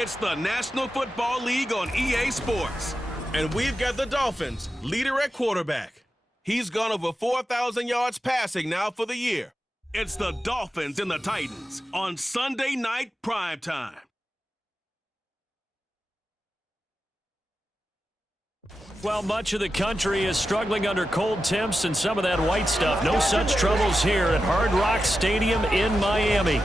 It's the National Football League on EA Sports. And we've got the Dolphins, leader at quarterback. He's gone over 4,000 yards passing now for the year. It's the Dolphins and the Titans on Sunday night primetime. Well, much of the country is struggling under cold temps and some of that white stuff. No such troubles here at Hard Rock Stadium in Miami.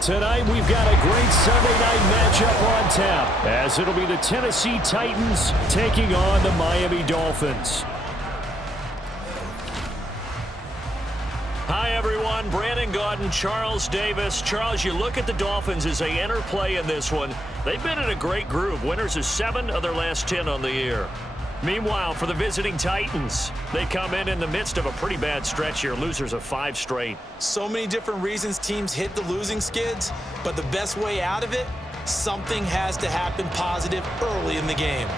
Tonight, we've got a great Sunday night matchup on tap, as it'll be the Tennessee Titans taking on the Miami Dolphins. Hi, everyone. Brandon Gaudin, Charles Davis. Charles, you look at the Dolphins as they enter play in this one. They've been in a great group. Winners of 7 of their last 10 on the year. Meanwhile, for the visiting Titans, they come in the midst of a pretty bad stretch here, losers of 5 straight. So many different reasons teams hit the losing skids, but the best way out of it, something has to happen positive early in the game.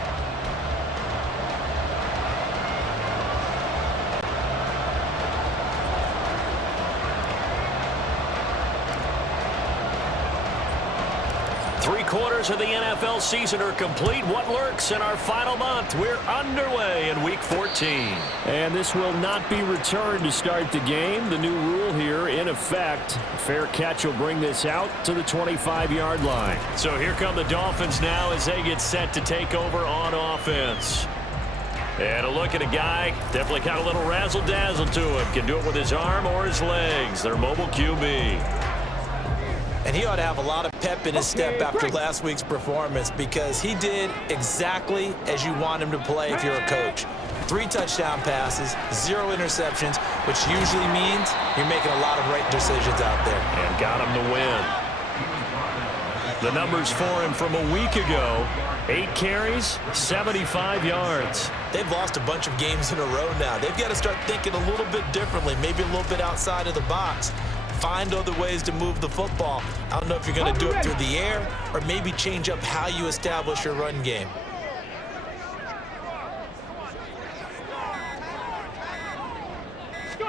Three-quarters of the NFL season are complete. What lurks in our final month? We're underway in Week 14. And this will not be returned to start the game. The new rule here in effect. A fair catch will bring this out to the 25-yard line. So here come the Dolphins now as they get set to take over on offense. And a look at a guy, definitely got a little razzle-dazzle to him. Can do it with his arm or his legs. Their mobile QB. And he ought to have a lot of pep in his step after last week's performance, because he did exactly as you want him to play if you're a coach. 3 touchdown passes, 0 interceptions, which usually means you're making a lot of right decisions out there. And got him to win. The numbers for him from a week ago: 8 carries, 75 yards. They've lost a bunch of games in a row now. They've got to start thinking a little bit differently, maybe a little bit outside of the box. Find other ways to move the football. I don't know if you're going to do it through the air or maybe change up how you establish your run game.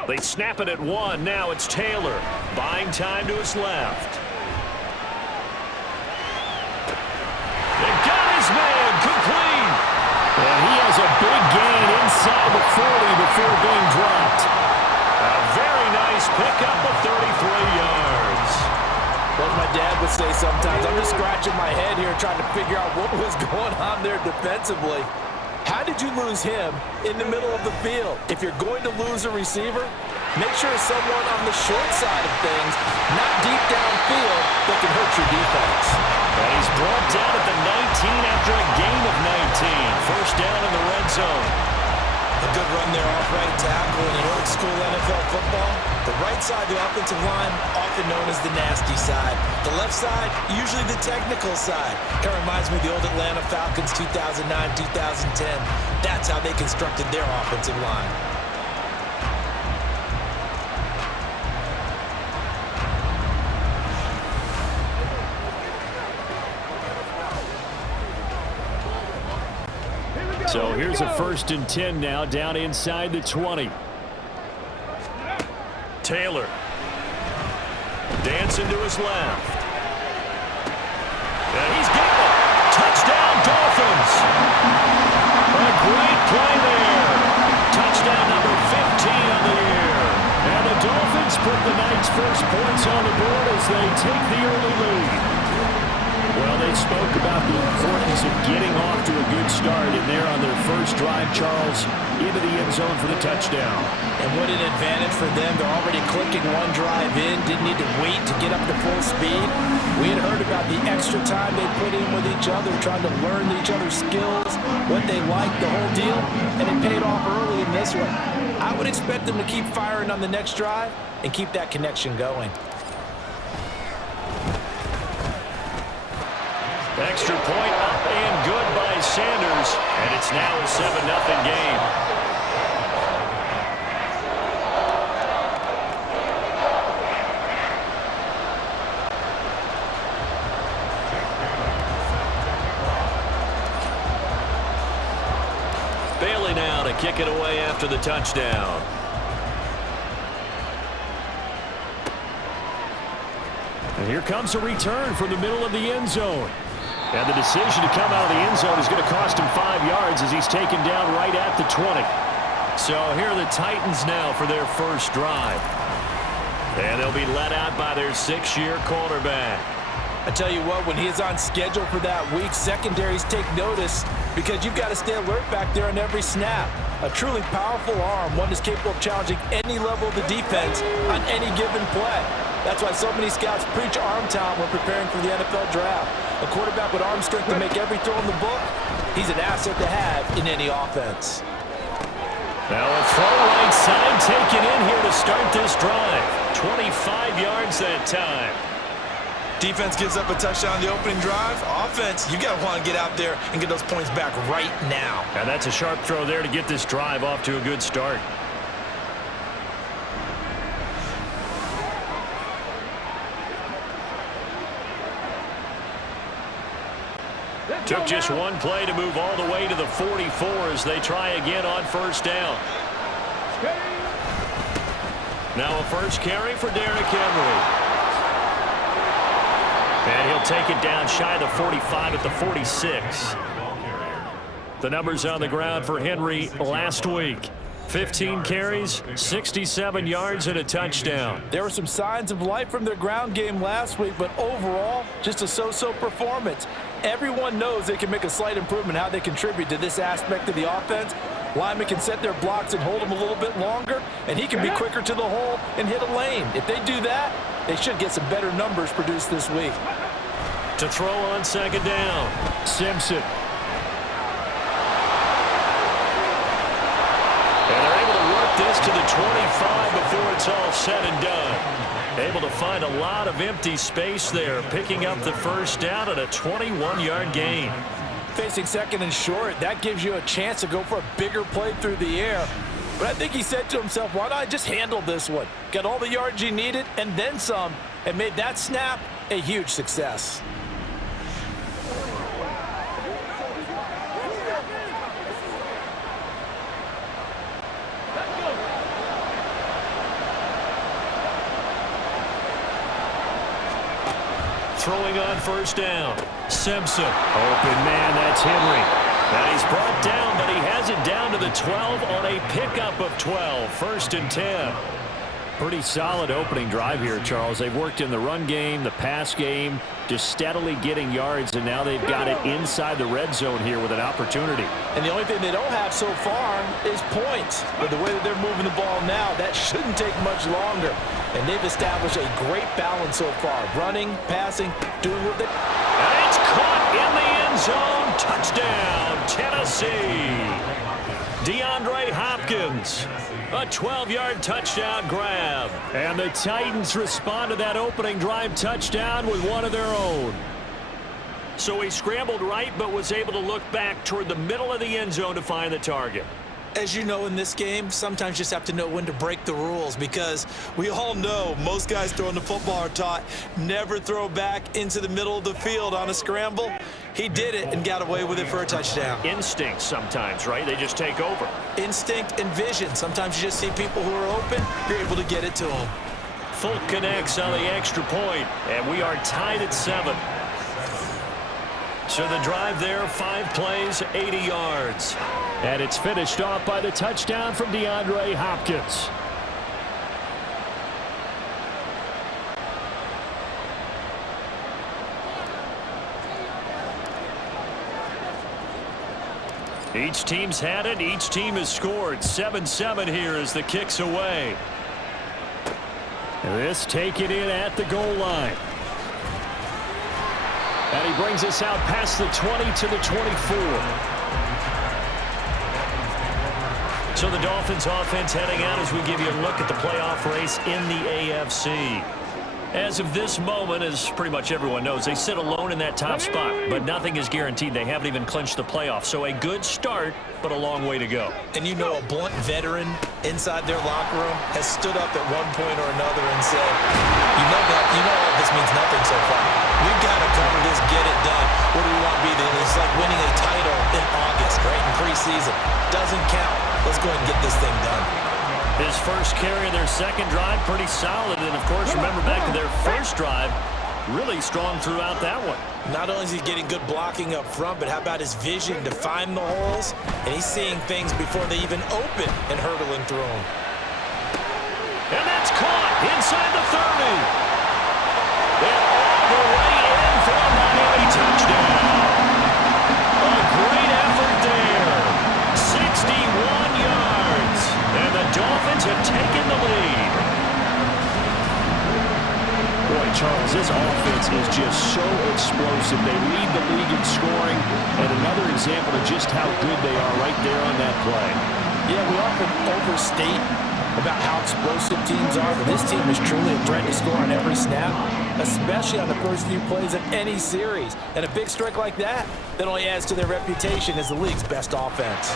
They snap it at 1. Now it's Taylor. Buying time to his left. They got his man complete. And he has a big gain inside the 40 before being dropped. A very nice pickup of 33 yards. Well, as my dad would say sometimes, I'm just scratching my head here trying to figure out what was going on there defensively. How did you lose him in the middle of the field? If you're going to lose a receiver, make sure it's someone on the short side of things, not deep downfield, that can hurt your defense. And he's brought down at the 19 after a gain of 19. First down in the red zone. A good run there off right tackle in an old school NFL football. The right side of the offensive line, often known as the nasty side. The left side, usually the technical side. Kind of reminds me of the old Atlanta Falcons 2009, 2010. That's how they constructed their offensive line. So here's a 1st and 10 now, down inside the 20. Taylor. Dancing to his left. And he's got it. Touchdown, Dolphins. A great play there. Touchdown number 15 on the year. And the Dolphins put the night's first points on the board as they take the early lead. Well, they spoke about the importance of getting off to a good start, and they're on their first drive, Charles, into the end zone for the touchdown. And what an advantage for them. They're already clicking one drive in, didn't need to wait to get up to full speed. We had heard about the extra time they put in with each other, trying to learn each other's skills, what they like, the whole deal, and it paid off early in this one. I would expect them to keep firing on the next drive and keep that connection going. Extra point up and good by Sanders, and it's now a 7-0 game. Bailey now to kick it away after the touchdown. And here comes a return from the middle of the end zone. And the decision to come out of the end zone is going to cost him 5 yards as he's taken down right at the 20. So here are the Titans now for their first drive. And they'll be let out by their 6-year quarterback. I tell you what, when he is on schedule for that week, secondaries take notice because you've got to stay alert back there on every snap. A truly powerful arm, one that's capable of challenging any level of the defense on any given play. That's why so many scouts preach arm talent when preparing for the NFL draft. A quarterback with arm strength to make every throw in the book, he's an asset to have in any offense. Now a throw right side taken in here to start this drive. 25 yards that time. Defense gives up a touchdown on the opening drive. Offense, you got to want to get out there and get those points back right now. And that's a sharp throw there to get this drive off to a good start. Took just one play to move all the way to the 44 as they try again on first down. Now a first carry for Derrick Henry. And he'll take it down shy of the 45 at the 46. The numbers on the ground for Henry last week. 15 carries, 67 yards, and a touchdown. There were some signs of life from their ground game last week, but overall, just a so-so performance. Everyone knows they can make a slight improvement how they contribute to this aspect of the offense. Linemen can set their blocks and hold them a little bit longer, and he can be quicker to the hole and hit a lane. If they do that, they should get some better numbers produced this week. To throw on second down, Simpson. And they're able to work this to the 25 before it's all said and done. Able to find a lot of empty space there, picking up the first down at a 21-yard gain. Facing second and short, that gives you a chance to go for a bigger play through the air. But I think he said to himself, why not I just handle this one? Got all the yards he needed and then some, and made that snap a huge success. Throwing on first down. Simpson. Open man, that's Henry. And he's brought down, but he has it down to the 12 on a pickup of 12. 1st and 10. Pretty solid opening drive here, Charles. They've worked in the run game, the pass game, just steadily getting yards, and now they've got it inside the red zone here with an opportunity. And the only thing they don't have so far is points. But the way that they're moving the ball now, that shouldn't take much longer. And they've established a great balance so far. Running, passing, doing what they... And it's caught in the end zone. Touchdown, Tennessee. DeAndre Hopkins. A 12-yard touchdown grab. And the Titans respond to that opening drive touchdown with one of their own. So he scrambled right, but was able to look back toward the middle of the end zone to find the target. As you know, in this game, sometimes you just have to know when to break the rules, because we all know most guys throwing the football are taught never throw back into the middle of the field on a scramble. He did it and got away with it for a touchdown. Instinct sometimes, right? They just take over. Instinct and vision. Sometimes you just see people who are open, you're able to get it to them. Folk connects on the extra point, and we are tied at 7. So the drive there, 5 plays, 80 yards. And it's finished off by the touchdown from DeAndre Hopkins. Each team's had it. Each team has scored. 7-7 here as the kick's away. And this taken in at the goal line. And he brings us out past the 20 to the 24. So the Dolphins offense heading out as we give you a look at the playoff race in the AFC. As of this moment, as pretty much everyone knows, they sit alone in that top spot, but nothing is guaranteed. They haven't even clinched the playoffs. So a good start, but a long way to go. And you know, a blunt veteran inside their locker room has stood up at one point or another and said, you know all this means nothing so far. We've got to cover this, get it done. What do we want to be? It's like winning a title in August, right? In preseason. Doesn't count. Let's go ahead and get this thing done. His first carry of their second drive, pretty solid. And, of course, remember back to their first drive, really strong throughout that one. Not only is he getting good blocking up front, but how about his vision to find the holes? And he's seeing things before they even open and hurdling through them. And that's caught inside the 30. And all the way in for a Miami touchdown. A great effort there. 61 yards. And the Dolphins have taken the lead. Boy, Charles, this offense is just so explosive. They lead the league in scoring, and another example of just how good they are right there on that play. Yeah, we often overstate about how explosive teams are, but this team is truly a threat to score on every snap, especially on the first few plays of any series. And a big strike like that only adds to their reputation as the league's best offense.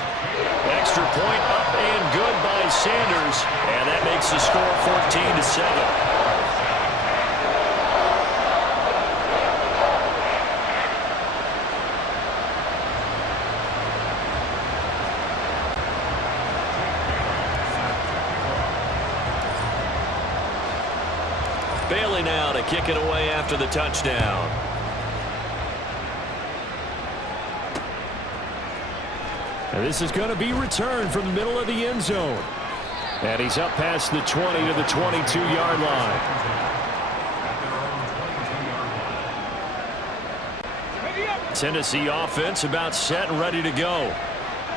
Extra point up and good by Sanders, and that makes the score 14-7. Bailey now to kick it away after the touchdown. And this is going to be returned from the middle of the end zone. And he's up past the 20 to the 22-yard line. Tennessee offense about set and ready to go.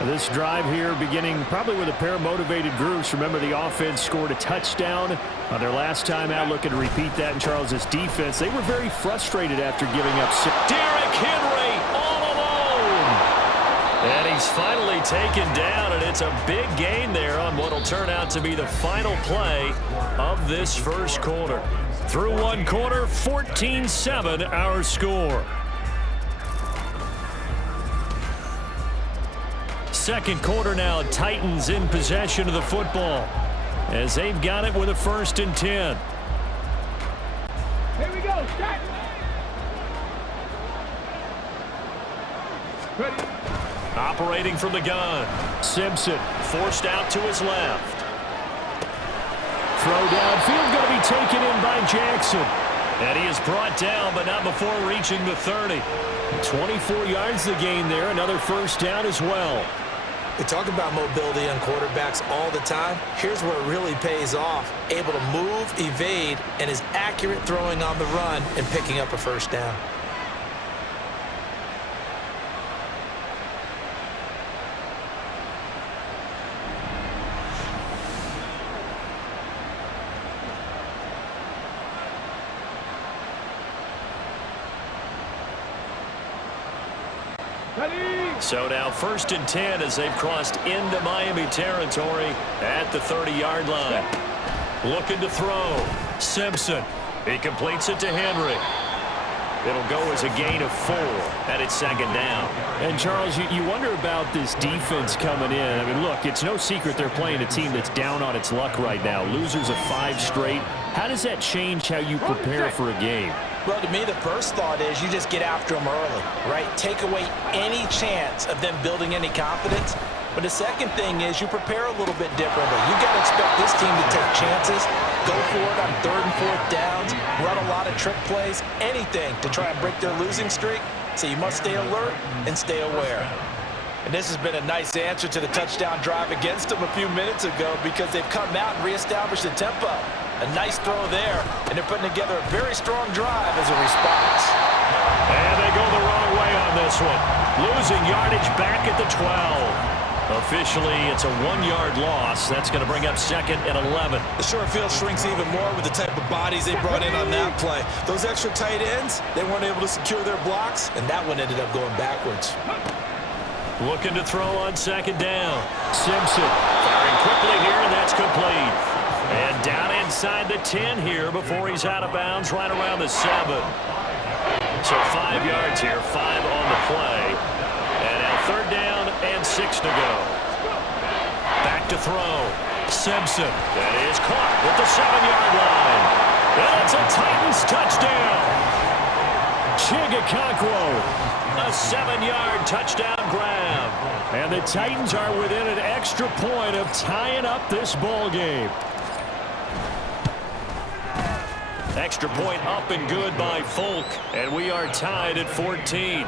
This drive here beginning probably with a pair of motivated groups. Remember, the offense scored a touchdown on their last time out. Looking to repeat that in Charles's defense. They were very frustrated after giving up. Derrick Henry all alone. And he's finally taken down, and it's a big gain there on what will turn out to be the final play of this first quarter. Through one quarter, 14-7 our score. Second quarter now, Titans in possession of the football as they've got it with a 1st and 10. Here we go, start. Ready. Operating from the gun. Simpson forced out to his left. Throw downfield going to be taken in by Jackson. And he is brought down, but not before reaching the 30. 24 yards the gain there, another 1st down as well. We talk about mobility on quarterbacks all the time. Here's where it really pays off. Able to move, evade, and is accurate throwing on the run and picking up a 1st down. So now 1st and 10 as they've crossed into Miami territory at the 30-yard line. Looking to throw. Simpson. He completes it to Henry. It'll go as a gain of 4, and it's 2nd down. And, Charles, you wonder about this defense coming in. I mean, look, it's no secret they're playing a team that's down on its luck right now. Losers of 5 straight. How does that change how you prepare for a game? Well, to me, the first thought is you just get after them early, right? Take away any chance of them building any confidence. But the second thing is you prepare a little bit differently. You've got to expect this team to take chances, go for it on 3rd and 4th downs, run a lot of trick plays, anything to try and break their losing streak. So you must stay alert and stay aware. And this has been a nice answer to the touchdown drive against them a few minutes ago because they've come out and reestablished the tempo. A nice throw there, and they're putting together a very strong drive as a response. And they go the wrong way on this one. Losing yardage back at the 12. Officially, it's a 1-yard loss. That's going to bring up 2nd and 11. The short field shrinks even more with the type of bodies they brought in on that play. Those extra tight ends, they weren't able to secure their blocks, and that one ended up going backwards. Looking to throw on 2nd down. Simpson firing quickly here, and that's complete. And down inside the 10 here before he's out of bounds right around the 7. So 5 yards here, 5 on the play. And now 3rd down and 6 to go. Back to throw. Simpson. That is caught at the 7-yard line. And it's a Titans touchdown. Chigakonkwo. A 7-yard touchdown grab. And the Titans are within an extra point of tying up this ball game. Extra point up and good by Folk, and we are tied at 14.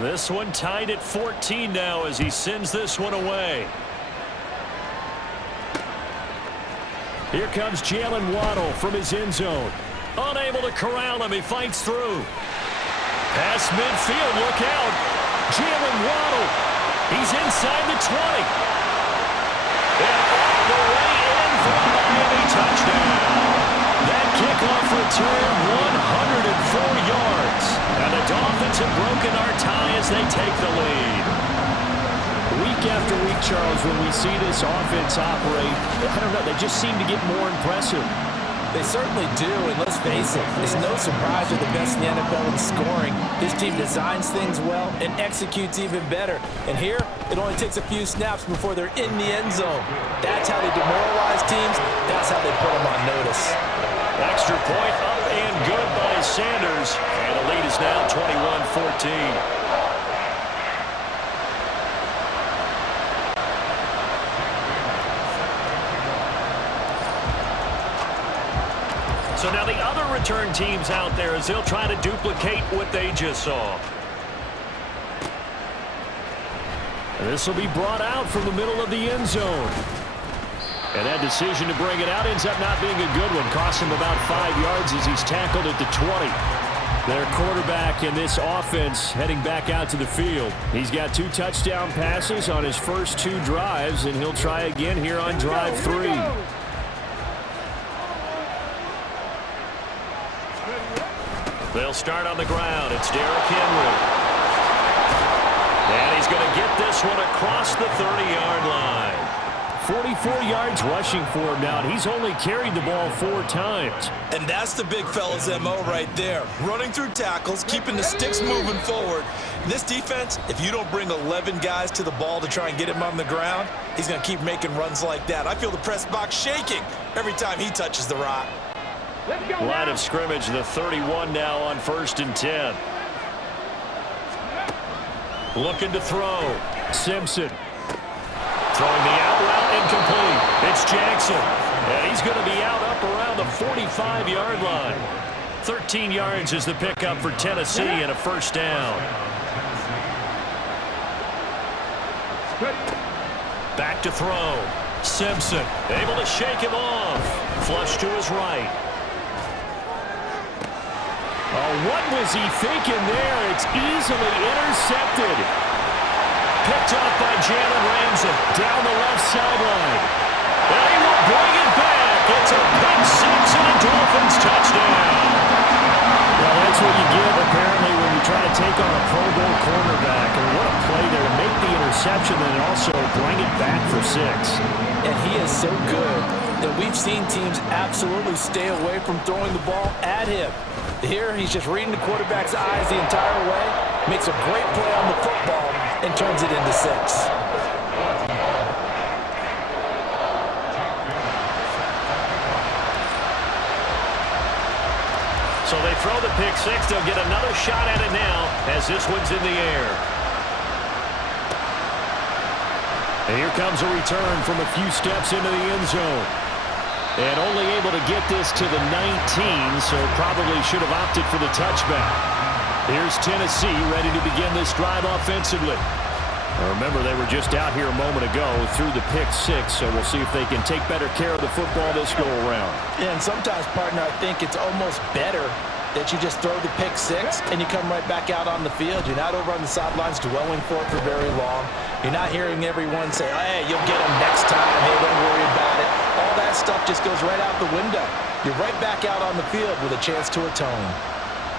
This one tied at 14 now as he sends this one away. Here comes Jalen Waddle from his end zone. Unable to corral him, he fights through. Pass midfield, look out. Jalen Waddle, he's inside the 20. And all the way in for a Miami touchdown. That kickoff return, 104 yards. And the Dolphins have broken our tie as they take the lead. Week after week, Charles, when we see this offense operate, I don't know, they just seem to get more impressive. They certainly do, and let's face it, it's no surprise they're the best in the NFL in scoring. This team designs things well and executes even better. And here, it only takes a few snaps before they're in the end zone. That's how they demoralize teams. That's how they put them on notice. Extra point up and good by Sanders. And the lead is now 21-14. So now the other return teams out there as they'll try to duplicate what they just saw. And this will be brought out from the middle of the end zone. And that decision to bring it out ends up not being a good one. Cost him about 5 yards as he's tackled at the 20. Their quarterback in this offense heading back out to the field. He's got 2 touchdown passes on his first 2 drives, and he'll try again here on drive 3. They'll start on the ground. It's Derrick Henry. And he's going to get this one across the 30-yard line. 44 yards rushing for him now, and he's only carried the ball 4 times. And that's the big fella's MO right there. Running through tackles, keeping the sticks moving forward. This defense, if you don't bring 11 guys to the ball to try and get him on the ground, he's going to keep making runs like that. I feel the press box shaking every time he touches the rock. Line of scrimmage, the 31 now on 1st and 10. Looking to throw. Simpson. Throwing the out route incomplete. It's Jackson. And he's going to be out up around the 45-yard line. 13 yards is the pickup for Tennessee and a first down. Back to throw. Simpson able to shake him off. Flush to his right. Oh, what was he thinking there? It's easily intercepted. Picked off by Jalen Ramsey down the left sideline. And he will bring it back. It's a pick 6 and a Dolphins touchdown. Well, that's what you get, apparently, when you try to take on a Pro Bowl cornerback. And what a play there to make the interception and also bring it back for 6. And he is so good that we've seen teams absolutely stay away from throwing the ball at him. Here, he's just reading the quarterback's eyes the entire way, makes a great play on the football, and turns it into 6. So they throw the pick 6. They'll get another shot at it now as this one's in the air. And here comes a return from a few steps into the end zone. And only able to get this to the 19, so probably should have opted for the touchback. Here's Tennessee ready to begin this drive offensively. Now remember, they were just out here a moment ago through the pick 6, so we'll see if they can take better care of the football this go-around. Yeah, and sometimes, partner, I think it's almost better that you just throw the pick 6 and you come right back out on the field. You're not over on the sidelines dwelling for it for very long. You're not hearing everyone say, hey, you'll get them next time. Hey, don't worry about it. All that stuff just goes right out the window. You're right back out on the field with a chance to atone.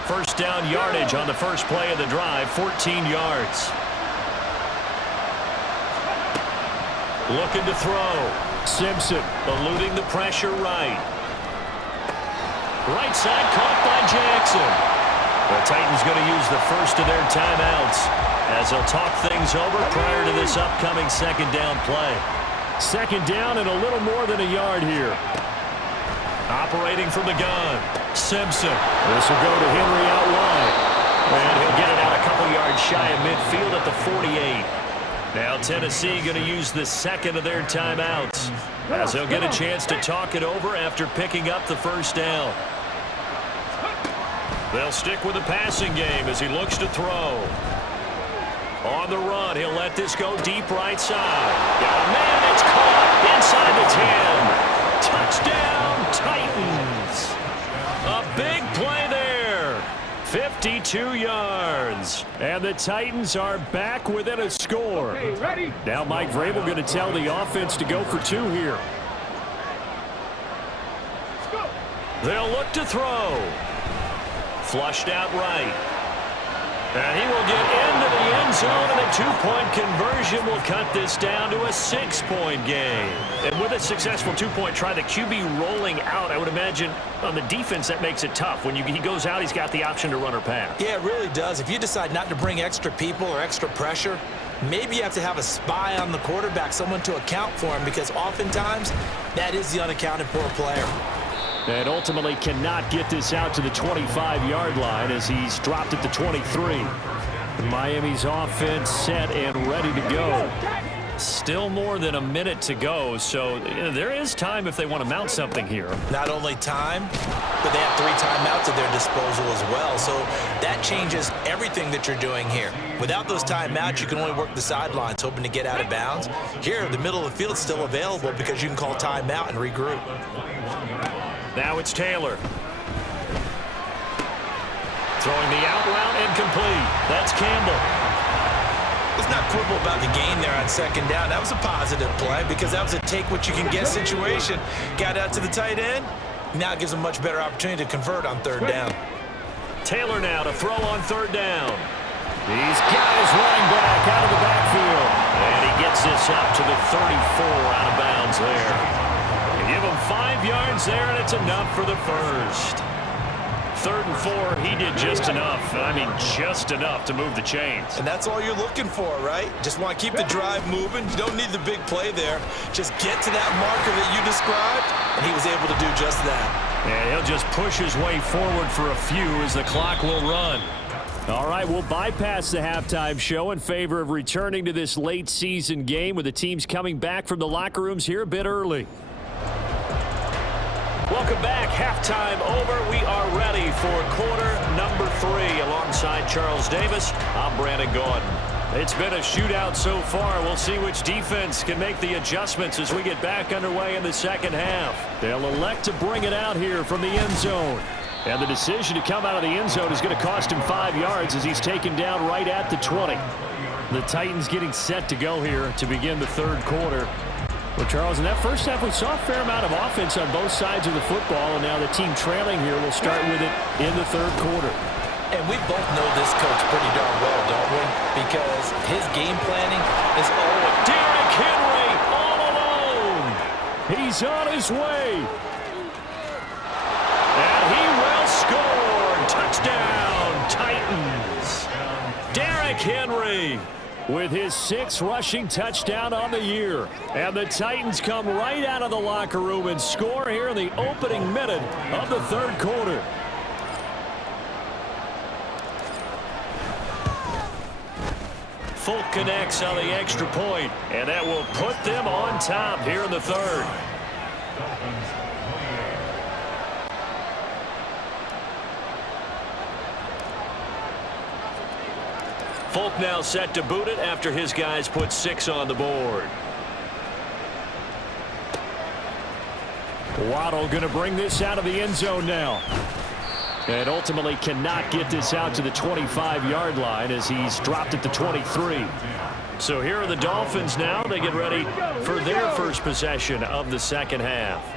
First down yardage on the first play of the drive, 14 yards. Looking to throw. Simpson eluding the pressure right. Right side caught by Jackson. The Titans going to use the first of their timeouts as they'll talk things over prior to this upcoming second down play. Second down and a little more than a yard here. Operating from the gun. Simpson. This will go to Henry out wide. And he'll get it out a couple yards shy of midfield at the 48. Now Tennessee going to use the second of their timeouts, as they'll get a chance to talk it over after picking up the first down. They'll stick with the passing game as he looks to throw. On the run, he'll let this go deep right side. Got a man, it's caught inside the 10. Touchdown, Titans. A big play there. 52 yards. And the Titans are back within a score. Okay, ready? Now Mike Vrabel going to tell the offense to go for two here. They'll look to throw. Flushed out right. And he will get into the end zone, and a two-point conversion will cut this down to a 6-point game. And with a successful two-point try, the QB rolling out, I would imagine on the defense that makes it tough. When he goes out, he's got the option to run or pass. Yeah, it really does. If you decide not to bring extra people or extra pressure, maybe you have to have a spy on the quarterback, someone to account for him, because oftentimes that is the unaccounted for player. And ultimately cannot get this out to the 25-yard line as he's dropped at the 23. Miami's offense set and ready to go. Still more than a minute to go, so there is time if they want to mount something here. Not only time, but they have 3 timeouts at their disposal as well, so that changes everything that you're doing here. Without those timeouts, you can only work the sidelines, hoping to get out of bounds. Here, the middle of the field's still available because you can call timeout and regroup. Now it's Taylor. Throwing the out route and complete. That's Campbell. Let's not quibble about the gain there on second down. That was a positive play because that was a take-what-you-can-get situation. Got out to the tight end. Now it gives a much better opportunity to convert on third down. Taylor now to throw on third down. He's got his running back out of the backfield. And he gets this up to the 34 out of bounds there. Give him 5 yards there, and it's enough for the first. 3rd and 4, he did just enough. I mean, just enough to move the chains. And that's all you're looking for, right? Just want to keep the drive moving. You don't need the big play there. Just get to that marker that you described, and he was able to do just that. And he'll just push his way forward for a few as the clock will run. All right, we'll bypass the halftime show in favor of returning to this late season game with the teams coming back from the locker rooms here a bit early. Welcome back. Halftime over. We are ready for quarter number 3. Alongside Charles Davis, I'm Brandon Gordon. It's been a shootout so far. We'll see which defense can make the adjustments as we get back underway in the second half. They'll elect to bring it out here from the end zone. And the decision to come out of the end zone is going to cost him 5 yards as he's taken down right at the 20. The Titans getting set to go here to begin the third quarter. Well, Charles, in that first half, we saw a fair amount of offense on both sides of the football, and now the team trailing here will start with it in the third quarter. And we both know this coach pretty darn well, don't we? Because his game planning is always... Derrick Henry all alone. He's on his way. And he will score. Touchdown, Titans. Derrick Henry with his 6th rushing touchdown on the year. And the Titans come right out of the locker room and score here in the opening minute of the third quarter. Folk connects on the extra point, and that will put them on top here in the third. Folk now set to boot it after his guys put 6 on the board. Waddle going to bring this out of the end zone now. And ultimately cannot get this out to the 25-yard line as he's dropped at the 23. So here are the Dolphins now. They get ready for their first possession of the second half.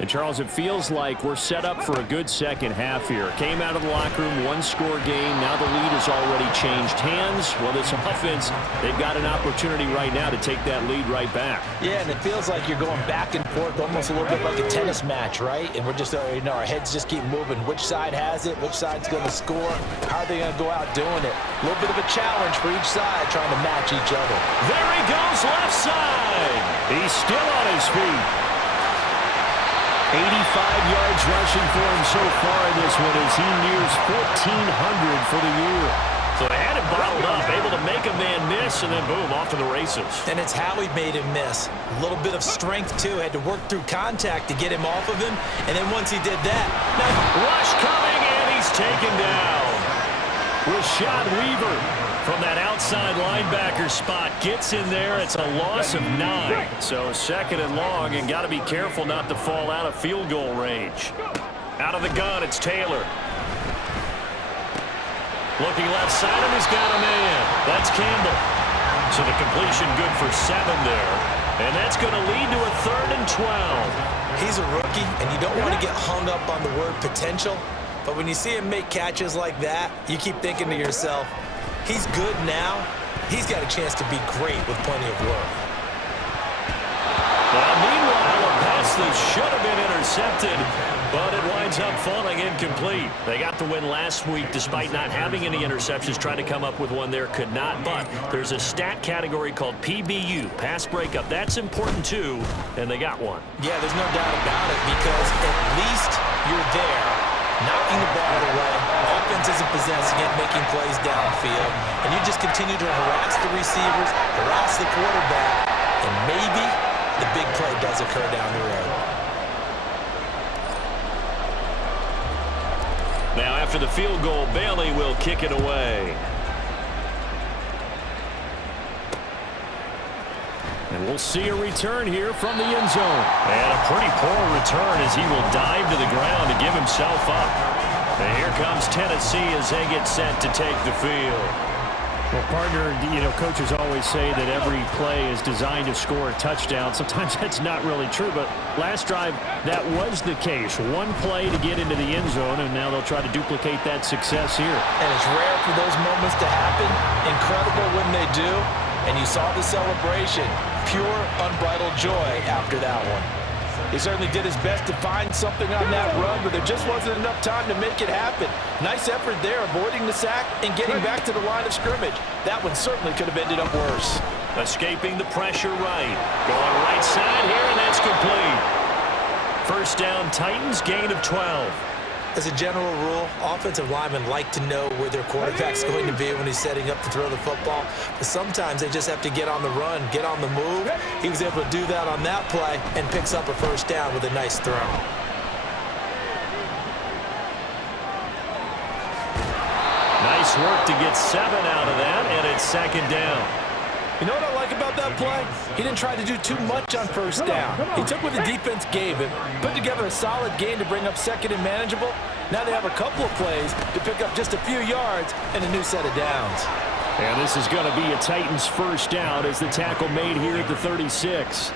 And, Charles, it feels like we're set up for a good second half here. Came out of the locker room, 1-score game. Now the lead has already changed hands. Well, this offense, they've got an opportunity right now to take that lead right back. Yeah, and it feels like you're going back and forth almost a little bit like a tennis match, right? And we're just, our heads just keep moving. Which side has it? Which side's going to score? How are they going to go out doing it? A little bit of a challenge for each side trying to match each other. There he goes, left side. He's still on his feet. yards rushing for him so far in this one as he nears 1,400 for the year. So they had him bottled up, able to make a man miss, and then boom, off to the races. And it's how he made him miss. A little bit of strength, too. Had to work through contact to get him off of him. And then once he did that, rush coming, and he's taken down. Rashad Weaver from that outside linebacker spot gets in there. It's a loss of 9. So second and long, and got to be careful not to fall out of field goal range. Out of the gun, it's Taylor. Looking left side, and he's got a man. That's Campbell. So the completion good for 7 there. And that's going to lead to a 3rd and 12. He's a rookie, and you don't want to get hung up on the word potential. But when you see him make catches like that, you keep thinking to yourself, he's good now. He's got a chance to be great with plenty of work. Well, meanwhile, a pass that should have been intercepted, but it winds up falling incomplete. They got the win last week despite not having any interceptions. Tried to come up with one there, could not. But there's a stat category called PBU, pass breakup. That's important too, and they got one. Yeah, there's no doubt about it because at least you're there, knocking the ball away. Offense isn't possessing it, making plays downfield. And you just continue to harass the receivers, harass the quarterback, and maybe the big play does occur down the road. Now after the field goal, Bailey will kick it away. And we'll see a return here from the end zone. And a pretty poor return as he will dive to the ground to give himself up. And here comes Tennessee as they get set to take the field. Well, partner, coaches always say that every play is designed to score a touchdown. Sometimes that's not really true, but last drive, that was the case. One play to get into the end zone, and now they'll try to duplicate that success here. And it's rare for those moments to happen. Incredible when they do. And you saw the celebration. Pure, unbridled joy after that one. He certainly did his best to find something on that run, but there just wasn't enough time to make it happen. Nice effort there, avoiding the sack and getting back to the line of scrimmage. That one certainly could have ended up worse. Escaping the pressure right. Going right side here, and that's complete. First down, Titans, gain of 12. As a general rule, offensive linemen like to know where their quarterback's going to be when he's setting up to throw the football. But sometimes they just have to get on the run, get on the move. He was able to do that on that play and picks up a first down with a nice throw. Nice work to get 7 out of that, and it's second down. You know what I like about that play? He didn't try to do too much on first down. He took what the defense gave him, put together a solid game to bring up second and manageable. Now they have a couple of plays to pick up just a few yards and a new set of downs. And this is going to be a Titans first down as the tackle made here at the 36.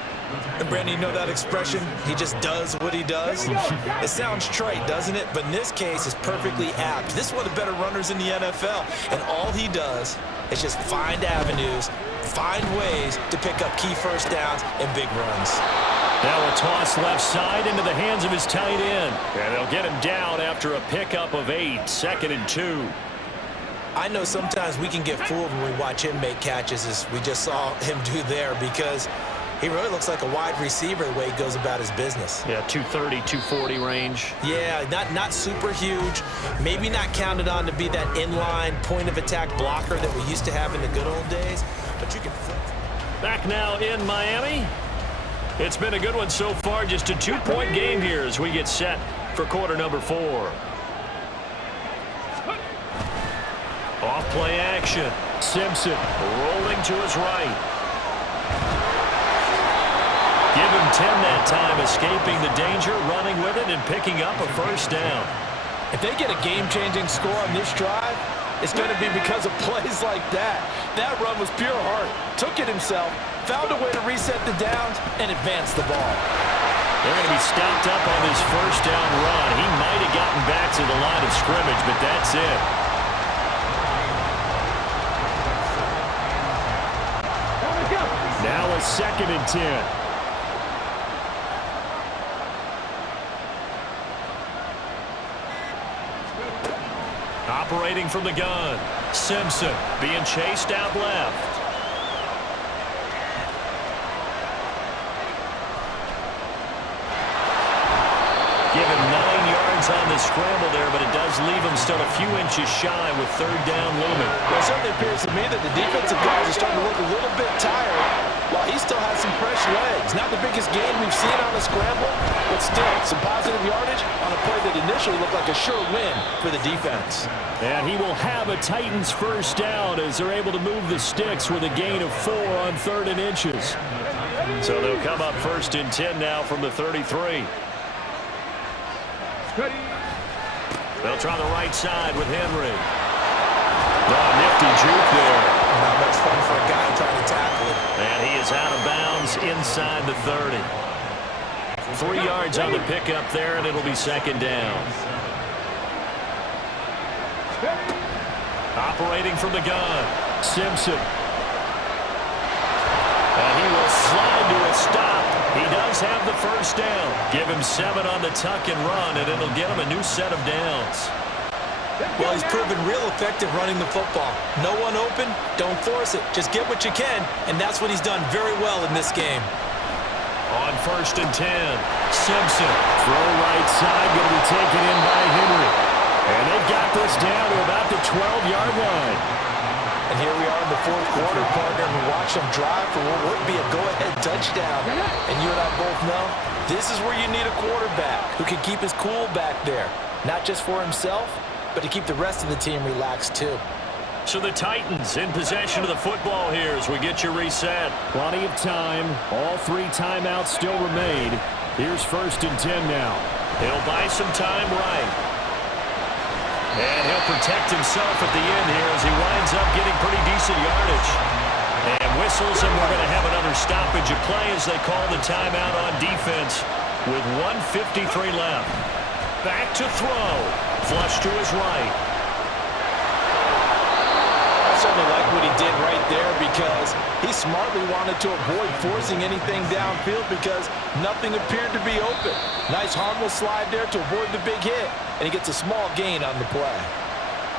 And Brandon, you know that expression? He just does what he does? It sounds trite, doesn't it? But in this case, it's perfectly apt. This is one of the better runners in the NFL. And all he does is just find avenues, find ways to pick up key first downs and big runs. Now a toss left side into the hands of his tight end. And they'll get him down after a pickup of 8, second and 2. I know sometimes we can get fooled when we watch him make catches, as we just saw him do there, because he really looks like a wide receiver the way he goes about his business. Yeah, 230, 240 range. Yeah, not super huge. Maybe not counted on to be that inline point-of-attack blocker that we used to have in the good old days, but you can flip. Back now in Miami. It's been a good one so far. Just a 2-point game here as we get set for quarter number 4. Off play action. Simpson rolling to his right. Give him 10 that time, escaping the danger, running with it, and picking up a first down. If they get a game-changing score on this drive, it's going to be because of plays like that. That run was pure heart. Took it himself, found a way to reset the downs, and advance the ball. They're going to be stopped up on this first down run. He might have gotten back to the line of scrimmage, but that's it. Now a second and 10. Operating from the gun. Simpson being chased out left. on this scramble there, but it does leave them still a few inches shy with third down looming. Well, it certainly appears to me that the defensive guys are starting to look a little bit tired while he still has some fresh legs. Not the biggest gain we've seen on the scramble, but still some positive yardage on a play that initially looked like a sure win for the defense. And he will have a Titans first down as they're able to move the sticks with a gain of 4 on 3rd and inches. So they'll come up 1st and 10 now from the 33. They'll try the right side with Henry. Oh, nifty juke there. Not much fun for a guy trying to tackle it. And he is out of bounds inside the 30. 3 yards on the pickup there, and it'll be 2nd down. Operating from the gun, Simpson. And he will slide to a stop. He does have the first down. Give him 7 on the tuck and run, and it'll get him a new set of downs. Well, he's proven real effective running the football. No one open, don't force it. Just get what you can, and that's what he's done very well in this game. On 1st and 10, Simpson. Throw right side, going to be taken in by Henry. And they've got this down to about the 12-yard line. And here we are in the 4th quarter, partner, and we watch them drive for what would be a go-ahead touchdown. And you and I both know this is where you need a quarterback who can keep his cool back there. Not just for himself, but to keep the rest of the team relaxed too. So the Titans in possession of the football here as we get you reset. Plenty of time. All 3 timeouts still remain. Here's 1st and 10 now. He'll buy some time right. And he'll protect himself at the end here as he winds up getting pretty decent yardage. And whistles, and we're going to have another stoppage of play as they call the timeout on defense with 1:53 left. Back to throw. Flush to his right. I certainly like what he did right there because he smartly wanted to avoid forcing anything downfield because nothing appeared to be open. Nice harmless slide there to avoid the big hit, and he gets a small gain on the play.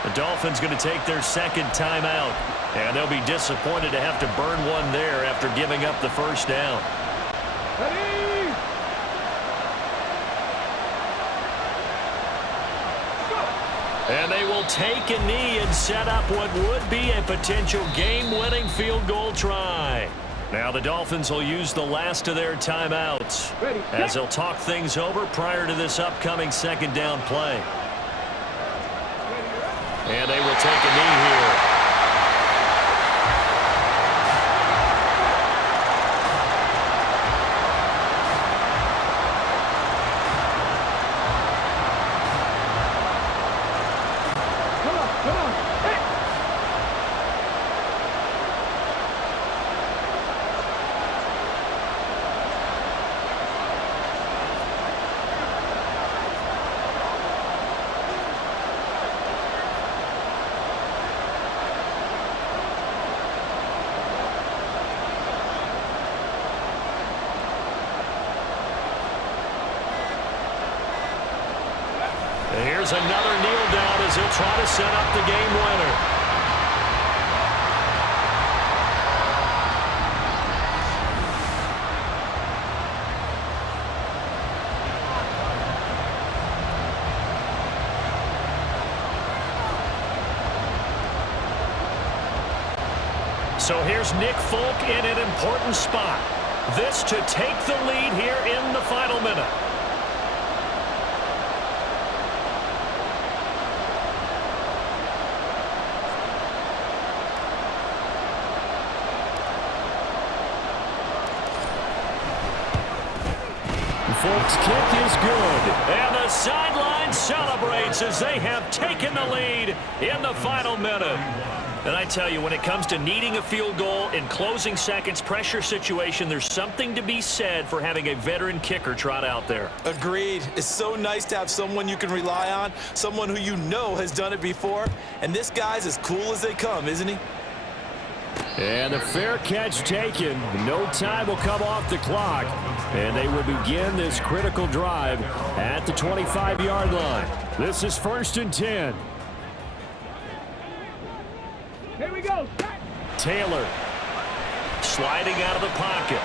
The Dolphins going to take their 2nd timeout, and they'll be disappointed to have to burn one there after giving up the first down. And they will take a knee and set up what would be a potential game-winning field goal try. Now the Dolphins will use the last of their timeouts as they'll talk things over prior to this upcoming 2nd down play. And they will take a knee here. Here's another kneel down as he'll try to set up the game winner. So here's Nick Folk in an important spot. This to take the lead here in the final minute. Folk's kick is good. And the sideline celebrates as they have taken the lead in the final minute. And I tell you, when it comes to needing a field goal in closing seconds, pressure situation, there's something to be said for having a veteran kicker trot out there. Agreed. It's so nice to have someone you can rely on, someone who you know has done it before. And this guy's as cool as they come, isn't he? And a fair catch taken. No time will come off the clock. And they will begin this critical drive at the 25-yard line. This is 1st and 10. Here we go. Taylor sliding out of the pocket.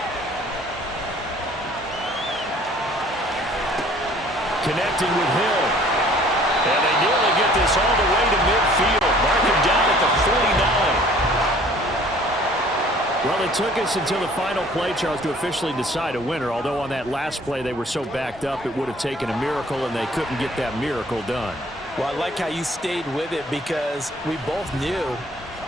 Connecting with Hill. Well, it took us until the final play, Charles, to officially decide a winner, although on that last play they were so backed up it would have taken a miracle, and they couldn't get that miracle done. Well, I like how you stayed with it because we both knew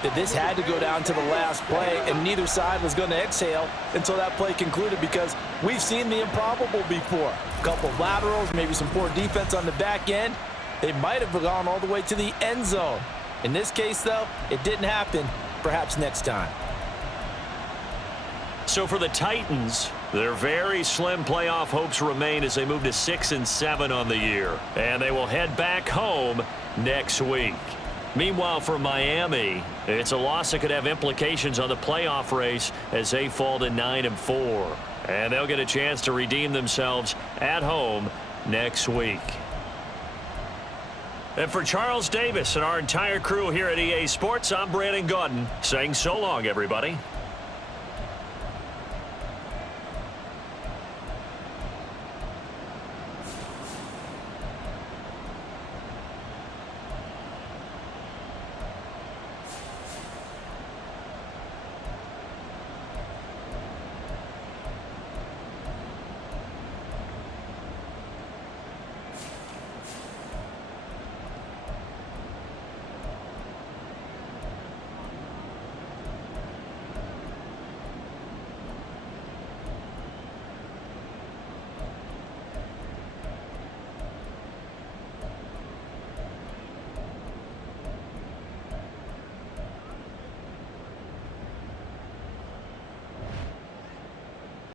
that this had to go down to the last play, and neither side was going to exhale until that play concluded because we've seen the improbable before. A couple of laterals, maybe some poor defense on the back end. They might have gone all the way to the end zone. In this case, though, it didn't happen. Perhaps next time. So for the Titans, their very slim playoff hopes remain as they move to 6-7 on the year. And they will head back home next week. Meanwhile, for Miami, it's a loss that could have implications on the playoff race as they fall to 9-4. And they'll get a chance to redeem themselves at home next week. And for Charles Davis and our entire crew here at EA Sports, I'm Brandon Gaudin saying so long, everybody.